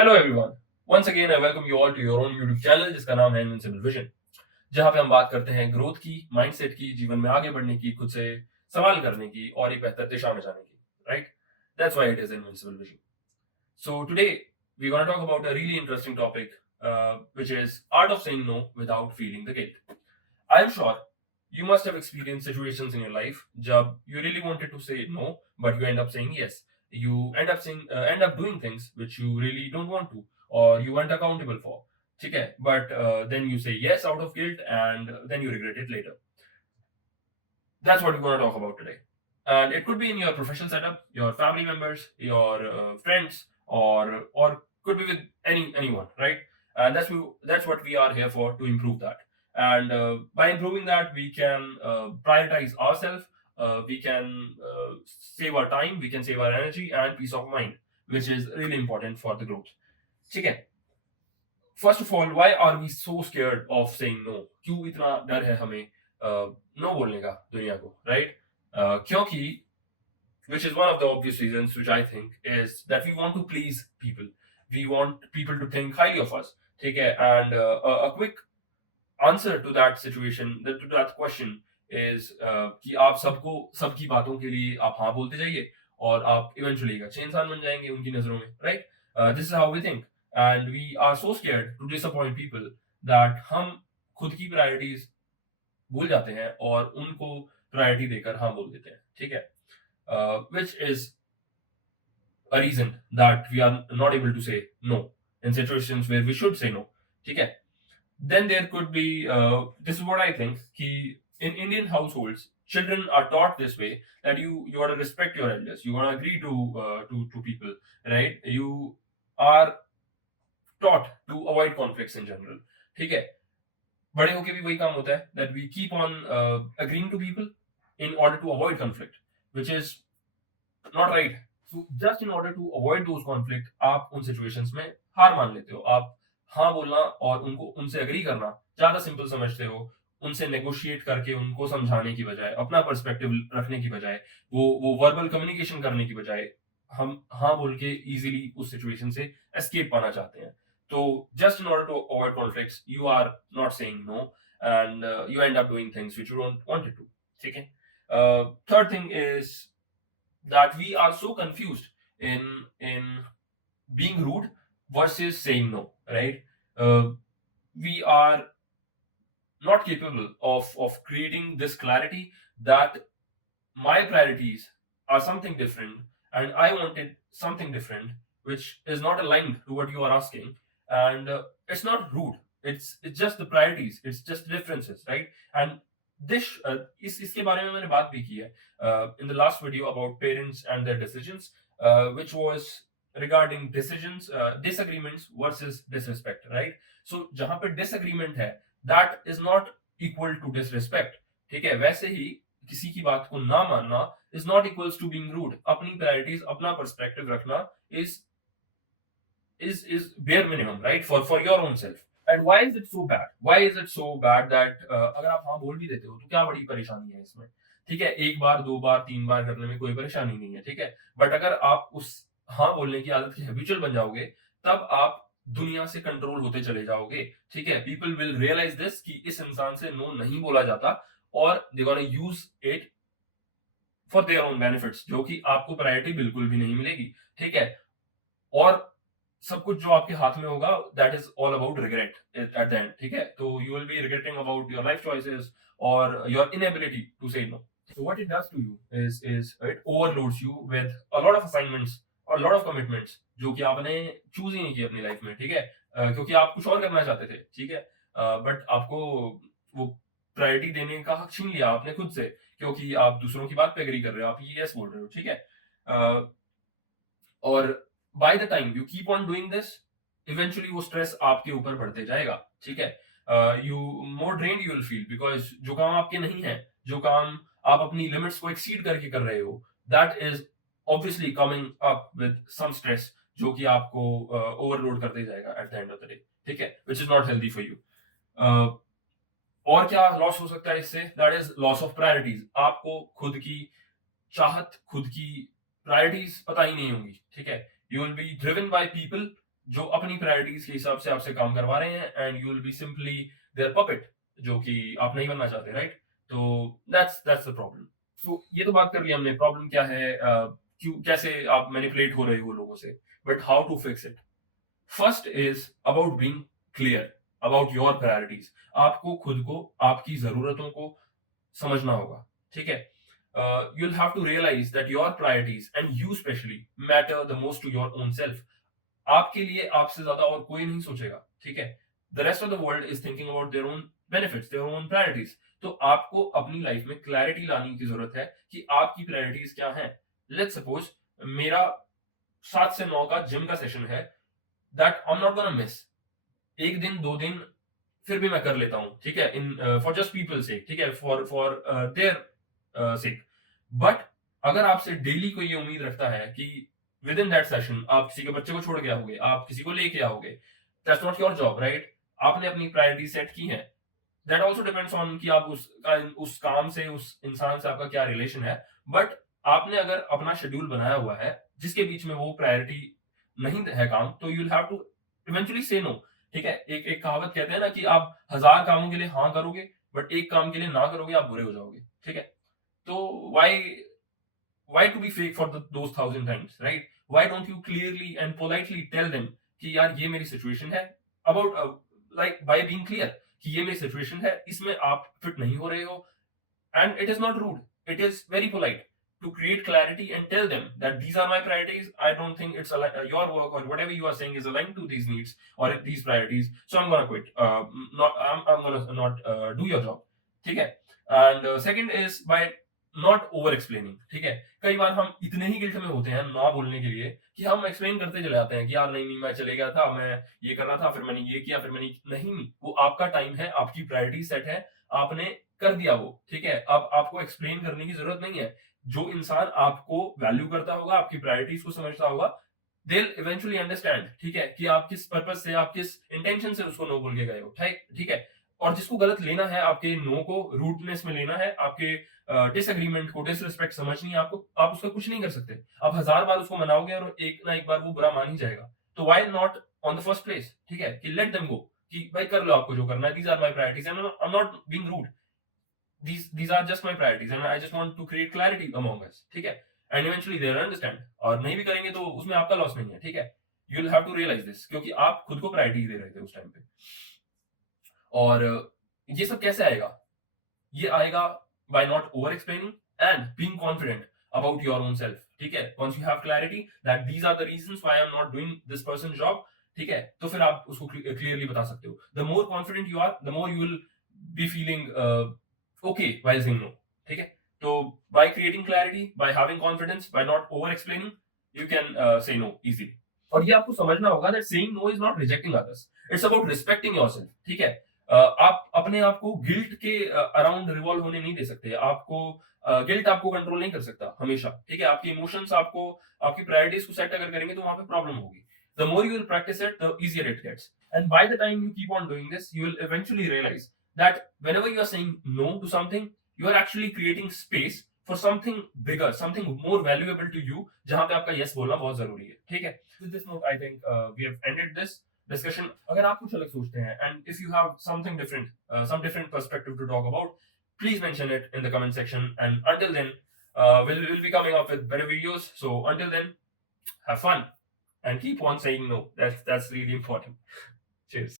Hello everyone, once again I welcome you all to your own YouTube channel जिसका नाम है invincible vision, जहां पे हम बात करते हैं ग्रोथ की, माइंडसेट की, जीवन में आगे बढ़ने की, खुद से सवाल करने की और एक बेहतर दिशा में जाने की. Right? That's why it is invincible vision. So today we're going to talk about a really interesting topic, which is art of saying no without feeling the guilt. I'm sure you must have experienced situations in your life jab you really wanted to say no, but you end up saying yes. You end up doing things which you really don't want to, or you weren't accountable for. Okay, but then you say yes out of guilt, and then you regret it later. That's what we're going to talk about today. And it could be in your professional setup, your family members, your friends, or could be with anyone, right? And that's what we are here for, to improve that. And by improving that, we can prioritize ourselves. We can save our time, we can save our energy and peace of mind, which is really important for the growth. Okay. First of all, why are we so scared of saying no? क्यों इतना डर है हमें no बोलने का दुनिया को, right? क्योंकि which is one of the obvious reasons, which I think is that we want to please people. We want people to think highly of us. ठीक है? And a quick answer to that situation, to that question is कि आप सबको, सबकी बातों के लिए आप हाँ बोलते जाइए और आप इवेंचुअली एक अच्छे इंसान बन जाएंगे उनकी नजरों में, right? This is how we think, and we are so scared to disappoint people that हम खुद की प्रायोरिटीज भूल जाते हैं और उनको प्रायोरिटी देकर हाँ बोल देते हैं. ठीक है? Which is a reason that we are not able to say no in situations where we should say no. ठीक है? Then there could be, this is what I think, ki in Indian households children are taught this way, that you got to respect your elders, you got to agree to people, right? You are taught to avoid conflicts in general. ठीक है? बड़े होके भी वही काम होता है, that we keep on agreeing to people in order to avoid conflict, which is not right. So just in order to avoid those conflict, आप उन situations में हार मान लेते हो. आप हाँ बोलना और उनको उनसे एग्री करना ज्यादा सिंपल समझते हो, उनसे नेगोशिएट करके उनको समझाने की बजाय, अपना पर्सपेक्टिव रखने की बजाय, वो वर्बल कम्युनिकेशन करने की बजाय हम हाँ बोल के इजीली उस सिचुएशन से एस्केप पाना चाहते हैं. तो just in order to avoid conflicts you are not saying no, and you end up doing things which you don't wanted to. ठीक है? Third thing is that we are so confused in being rude versus saying no, right? We are not capable of creating this clarity that my priorities are something different and I wanted something different, which is not aligned to what you are asking. And it's not rude, it's just the priorities, it's just differences, right? And this इसके बारे में मैंने बात भी की है in the last video about parents and their decisions, which was regarding decisions, disagreements versus disrespect, right? So जहां पे disagreement है, that is not equal to disrespect. ठीक है? वैसे ही किसी की बात को ना मानना is not equals to being rude. अपनी priorities, अपना perspective रखना is bare minimum, right? For your own self. And why is it so bad? Why is it so bad that अगर आप हाँ बोल भी देते हो तो क्या बड़ी परेशानी है इसमें? ठीक है? एक बार, दो बार, तीन बार करने में कोई परेशानी नहीं है. ठीक है? बट अगर आप उस हाँ बोलने की आदत के हैबिचुअल बन जाओगे, तब आप दुनिया से कंट्रोल होते चले जाओगे. ठीक है? पीपल विल रियलाइज दिस कि इस इंसान से नो नहीं बोला जाता, और they gonna use it for their own benefits, जो कि आपको प्रायोरिटी बिल्कुल भी नहीं मिलेगी. ठीक है? और सब कुछ जो आपके हाथ में होगा, that is all about regret at the and. ठीक है? तो you will B regretting about your life choices और योर इनएबिलिटी टू से no. So what it does to you is it overloads you with a lot of assignments और a lot of commitments जो कि आपने choose ही नहीं किए अपनी life में. ठीक है? क्योंकि आप कुछ और करना चाहते थे. ठीक है? बट आपको वो प्रायोरिटी देने का हक छीन लिया आपने खुद से, क्योंकि आप दूसरों की बात पे एग्री कर रहे हो, आप ये यस बोल रहे हो. ठीक है? और bye the time you keep on doing this, eventually वो स्ट्रेस आपके ऊपर बढ़ते जाएगा. ठीक है? You more drained you will feel, because जो काम आपके नहीं है, जो काम आप अपनी लिमिट्स को एक्सीड करके कर रहे हो, that is obviously coming up with some stress, जो कि आपको ओवरलोड करते जाएगा at the end of the day. ठीक है? Which is not healthy for you. और क्या लॉस हो सकता है इससे? That is loss of priorities. आपको खुद की चाहत, खुद की प्रायोरिटीज पता ही नहीं होंगी. ठीक है? You will be driven by people जो अपनी प्रायोरिटीज के हिसाब से आपसे काम करवा रहे हैं, and you will be simply their puppet, जो कि आप नहीं बनना चाहते, राइट? तो दैट्स द प्रॉब्लम। तो ये तो बात कर लिया हमने, प्रॉब्लम क्या है, क्यों, कैसे आप मैनिपुलेट हो रहे हो लोगों से, but how to fix it. First is about being clear about your priorities. आपको खुद को, आपकी जरूरतों को समझना होगा, ठीक है? You'll have to realize that your priorities and you specially matter the most to your own self. आपके लिए आपसे ज्यादा और कोई नहीं सोचेगा, ठीक है? The rest of the world is thinking about their own benefits, their own priorities. तो आपको अपनी लाइफ में क्लैरिटी लाने की जरूरत है कि आपकी प्रायोरिटीज क्या हैं। लेट्स सपोज मेरा 7 से 9 का जिम का सेशन है, that I am not gonna miss. एक दिन, 2 दिन फिर भी मैं कर लेता हूँ, ठीक है, इन फॉर जस्ट पीपल सेक, ठीक है, फॉर देयर सेक। बट अगर आपसे डेली कोई ये उम्मीद रखता है कि विद इन दैट सेशन आप किसी के बच्चे को छोड़ के आओगे, आप किसी को लेके आओगे, that's not your job, right? आपने अपनी प्रायोरिटी सेट की है। दैट ऑल्सो डिपेंड्स ऑन कि आप उस काम से, उस इंसान से आपका क्या रिलेशन है। बट आपने अगर अपना शेड्यूल बनाया हुआ है जिसके बीच में वो प्रायोरिटी नहीं है काम, तो you will have to eventually say no, ठीक है? एक एक कहावत कहते हैं ना कि आप 1000 कामों के लिए हाँ करोगे, बट एक काम के लिए ना करोगे, आप बुरे हो जाओगे, ठीक है? तो why to be fake for those 1,000 times, right? Why don't you clearly and politely tell them कि यार ये मेरी सिचुएशन है, about like by being clear कि ये मेरी सिचुएशन है, इसमें आप फिट नहीं हो रहे हो, and it is not rude, it is very polite to create clarity and tell them that these are my priorities. I don't think it's your work or whatever you are saying is aligned to these needs or these priorities, so I'm gonna quit. I'm gonna not do your job, ठीक है? And second is by not over explaining, ठीक है? कई बार हम इतने ही guilt में होते हैं ना बोलने के लिए कि हम एक्सप्लेन करते चले जाते हैं कि यार नहीं नहीं, मैं चले गया था, मैं ये कर रहा था, फिर मैंने ये किया, फिर मैंने नहीं, वो आपका टाइम है, आपकी प्रायोरिटी सेट है, आपने कर दिया वो, ठीक है? अब आपको एक्सप्लेन करने की जरूरत नहीं है। जो इंसान आपको वैल्यू करता होगा, आपकी प्रायोरिटीज को समझता होगा, दे इवेंचुअली अंडरस्टैंड, ठीक है, कि आप किस पर्पज से, आप किस इंटेंशन से उसको नो बोल के गए हो, ठीक है? और जिसको गलत लेना है, आपके नो को रूटनेस में लेना है, आपके डिसएग्रीमेंट को, डिसरिस्पेक्ट समझनी है आपको, आप उसका कुछ नहीं कर सकते। आप 1000 बार उसको मनाओगे और एक ना एक बार वो बुरा मान ही जाएगा। तो why not on the first place, ठीक है? कि लेट देम गो, कि भाई कर लो आपको जो करना है, these are my priorities and I am not being rude, these are just my priorities and I just want to create clarity among us, ठीक है? एंड इवेंचुअली दे अंडरस्टैंड, और नहीं भी करेंगे तो उसमें आपका लॉस नहीं है, ठीक है? You will have to realise this, क्योंकि आप खुद को प्रायोरिटी दे रहे थे उस टाइम पे। और ये सब कैसे आएगा? ये आएगा by not over explaining and being confident about your own self, ठीक है? once you have clarity that these are the reasons why I'm not doing this person's job, ठीक है, तो फिर आप उसको क्लियरली बता सकते हो। the more confident you are, the more you will be feeling okay while saying no, ठीक है? तो by creating clarity, by having confidence, by not over explaining, you can say no easily। और ये आपको समझना होगा that saying no is not rejecting others, it's about respecting yourself, ठीक है? आप अपने आप को गिल्ट के अराउंड रिवॉल्व होने नहीं दे सकते। आपको गिल्ट आपको कंट्रोल नहीं कर सकता हमेशा, ठीक है? आपके इमोशंस आपको, आपकी प्रायोरिटीज को सेट अगर करेंगे तो वहां पे प्रॉब्लम होगी। The more you will practise it, the easier it gets, and by the time you keep on doing this, you will eventually realise that whenever you are saying no to something, you are actually creating space for something bigger, something more valuable to you, जहां पे आपका yes बोलना बहुत जरूरी है, ठीक है? With this note I think we have ended this discussion। अगर आप कुछ अलग सोचते हैं and if you have something different, some different perspective to talk about, please mention it in the comment section, and until then we'll be coming up with better videos, so until then, have fun and keep on saying no. That's really important. Cheers.